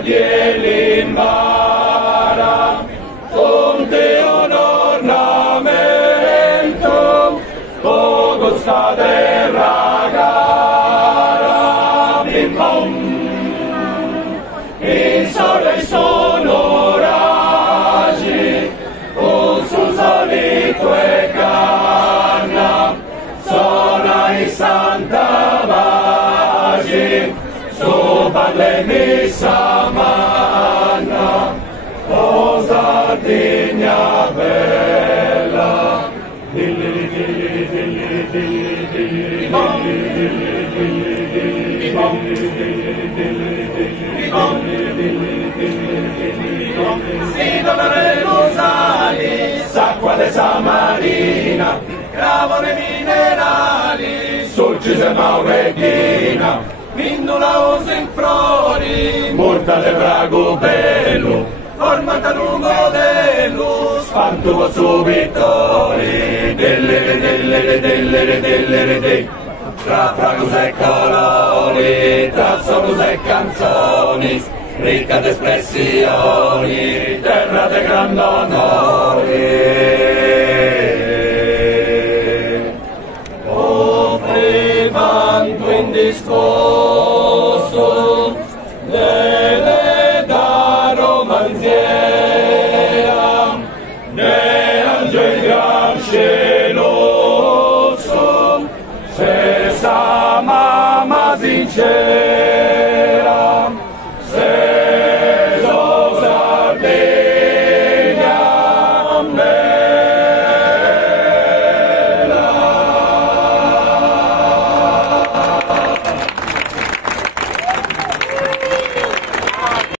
medie limbara, fonte un ornamento, o gusta de ragara, bim bom. In sole sono ragi, un sul solito e canna, sono in Santa Magi, su padre missa manna, o Sardegna bella, dilli dilli dilli dilli dilli si donare rosali, s'acqua de Samarina, gravano minerali, sul Cisema Reghina, mindula usa in flori, morta de drago bello, formata un modello, spantuo subitori, delle, tra fragos e colori, tra sonos e canzoni, ricca d'espressioni, terra de gran onori. Offrivan quindi